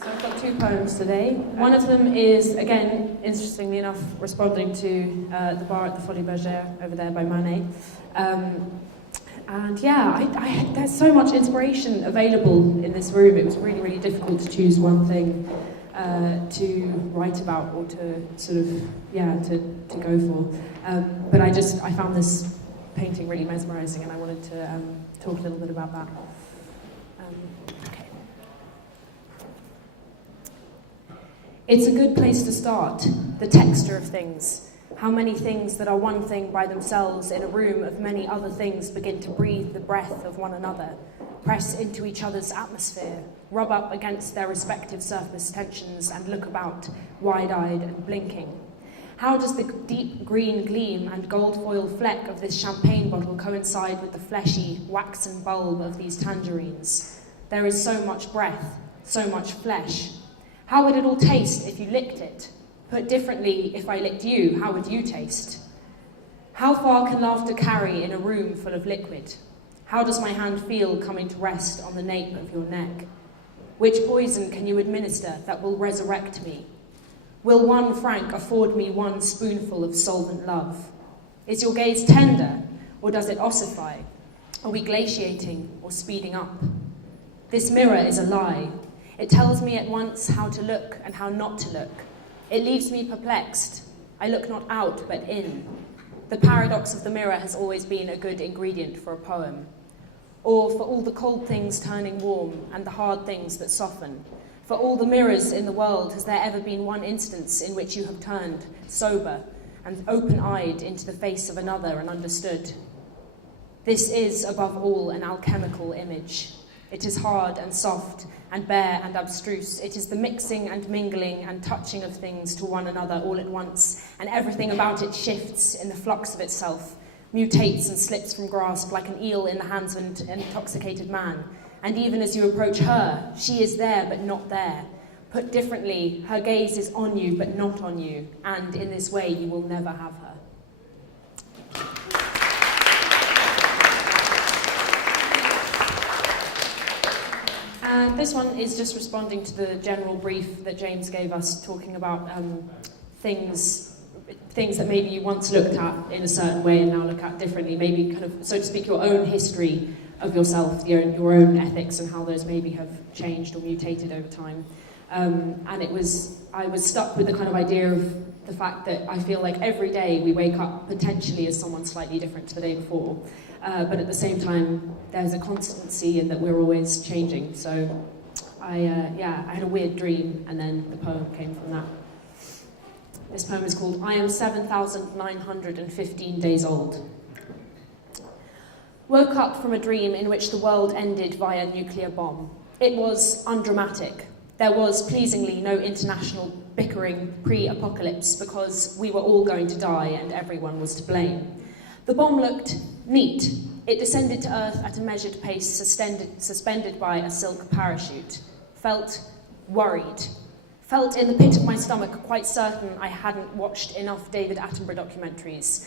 So I've got two poems today. One of them is, again, interestingly enough, responding to The Bar at the Folie Bergère over there by Manet. And yeah, there's so much inspiration available in this room. It was really, really difficult to choose one thing to write about or to sort of, to go for. But I found this painting really mesmerizing, and I wanted to talk a little bit about that. Okay. It's a good place to start, the texture of things. How many things that are one thing by themselves in a room of many other things begin to breathe the breath of one another, press into each other's atmosphere, rub up against their respective surface tensions and look about, wide-eyed and blinking. How does the deep green gleam and gold foil fleck of this champagne bottle coincide with the fleshy, waxen bulb of these tangerines? There is so much breath, so much flesh. How would it all taste if you licked it? Put differently, if I licked you, how would you taste? How far can laughter carry in a room full of liquid? How does my hand feel coming to rest on the nape of your neck? Which poison can you administer that will resurrect me? Will 1 franc afford me 1 spoonful of solvent love? Is your gaze tender, or does it ossify? Are we glaciating or speeding up? This mirror is a lie. It tells me at once how to look and how not to look. It leaves me perplexed. I look not out, but in. The paradox of the mirror has always been a good ingredient for a poem. Or for all the cold things turning warm and the hard things that soften. For all the mirrors in the world, has there ever been one instance in which you have turned, sober and open-eyed, into the face of another and understood? This is, above all, an alchemical image. It is hard and soft and bare and abstruse. It is the mixing and mingling and touching of things to one another all at once, and everything about it shifts in the flux of itself, mutates and slips from grasp like an eel in the hands of an intoxicated man. And even as you approach her, she is there but not there. Put differently, her gaze is on you but not on you, and in this way you will never have her. And this one is just responding to the general brief that James gave us, talking about things that maybe you once looked at in a certain way and now look at differently, maybe kind of, so to speak, your own history of yourself, your own ethics, and how those maybe have changed or mutated over time. And I was stuck with the kind of idea of the fact that I feel like every day we wake up potentially as someone slightly different to the day before. But at the same time, there's a constancy in that we're always changing. So I had a weird dream, and then the poem came from that. This poem is called I Am 7,915 Days Old. Woke up from a dream in which the world ended via nuclear bomb. It was undramatic. There was, pleasingly, no international bickering pre-apocalypse because we were all going to die and everyone was to blame. The bomb looked neat. It descended to Earth at a measured pace, suspended by a silk parachute. Felt worried. Felt in the pit of my stomach quite certain I hadn't watched enough David Attenborough documentaries,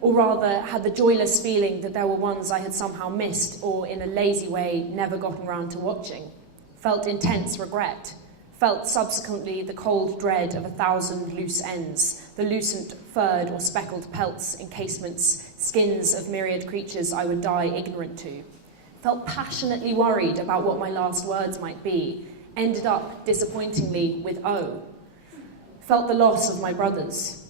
or rather had the joyless feeling that there were ones I had somehow missed or in a lazy way never gotten round to watching. Felt intense regret. Felt subsequently the cold dread of 1,000 loose ends, the lucent furred or speckled pelts, encasements, skins of myriad creatures I would die ignorant to. Felt passionately worried about what my last words might be. Ended up, disappointingly, with O. Felt the loss of my brothers.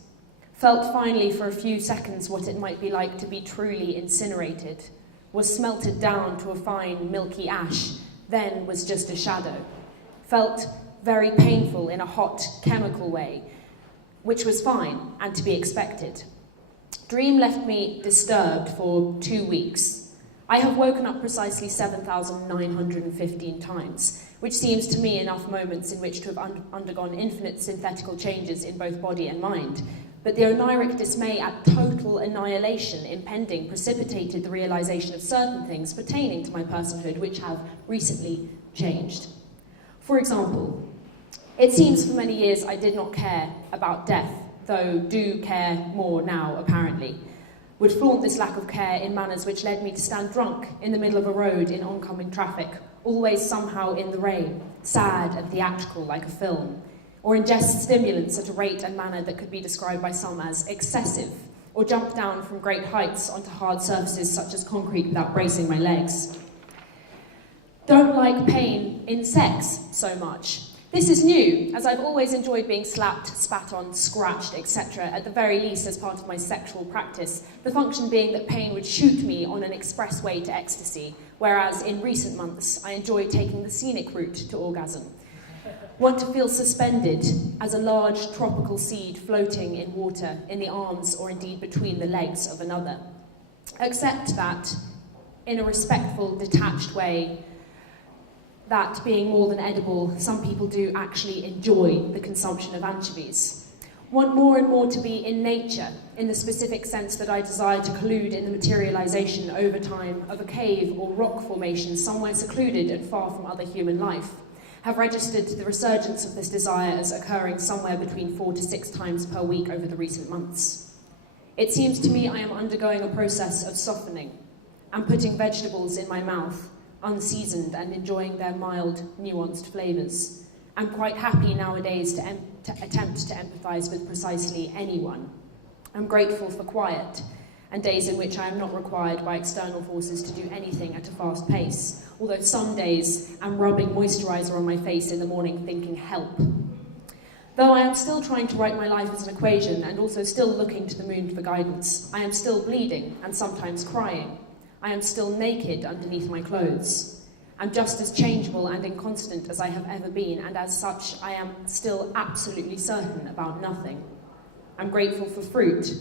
Felt finally for a few seconds what it might be like to be truly incinerated. Was smelted down to a fine, milky ash, then was just a shadow. Felt very painful in a hot, chemical way, which was fine and to be expected. Dream left me disturbed for 2 weeks. I have woken up precisely 7,915 times, which seems to me enough moments in which to have undergone infinite synthetical changes in both body and mind. But the oniric dismay at total annihilation impending precipitated the realization of certain things pertaining to my personhood which have recently changed. For example, it seems for many years I did not care about death, though do care more now, apparently. Would flaunt this lack of care in manners which led me to stand drunk in the middle of a road in oncoming traffic, always somehow in the rain, sad and theatrical like a film, or ingest stimulants at a rate and manner that could be described by some as excessive, or jump down from great heights onto hard surfaces such as concrete without bracing my legs. Don't like pain in sex so much. This is new, as I've always enjoyed being slapped, spat on, scratched, etc., at the very least as part of my sexual practice, the function being that pain would shoot me on an express way to ecstasy, whereas in recent months I enjoy taking the scenic route to orgasm. Want to feel suspended as a large tropical seed floating in water, in the arms or indeed between the legs of another. Accept that, in a respectful, detached way, that being more than edible, some people do actually enjoy the consumption of anchovies. Want more and more to be in nature, in the specific sense that I desire to collude in the materialization over time of a cave or rock formation somewhere secluded and far from other human life. Have registered the resurgence of this desire as occurring somewhere between 4 to 6 times per week over the recent months. It seems to me I am undergoing a process of softening. I'm putting vegetables in my mouth, unseasoned, and enjoying their mild, nuanced flavours. I'm quite happy nowadays to attempt to empathise with precisely anyone. I'm grateful for quiet and days in which I am not required by external forces to do anything at a fast pace, although some days I'm rubbing moisturiser on my face in the morning thinking help. Though I am still trying to write my life as an equation and also still looking to the moon for guidance, I am still bleeding and sometimes crying. I am still naked underneath my clothes. I'm just as changeable and inconstant as I have ever been, and as such, I am still absolutely certain about nothing. I'm grateful for fruit.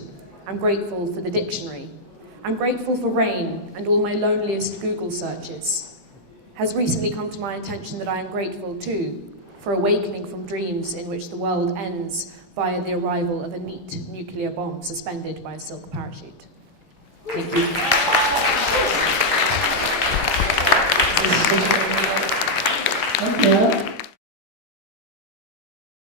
I'm grateful for the dictionary. I'm grateful for rain and all my loneliest Google searches. Has recently come to my attention that I am grateful too for awakening from dreams in which the world ends via the arrival of a neat nuclear bomb suspended by a silk parachute. Thank you.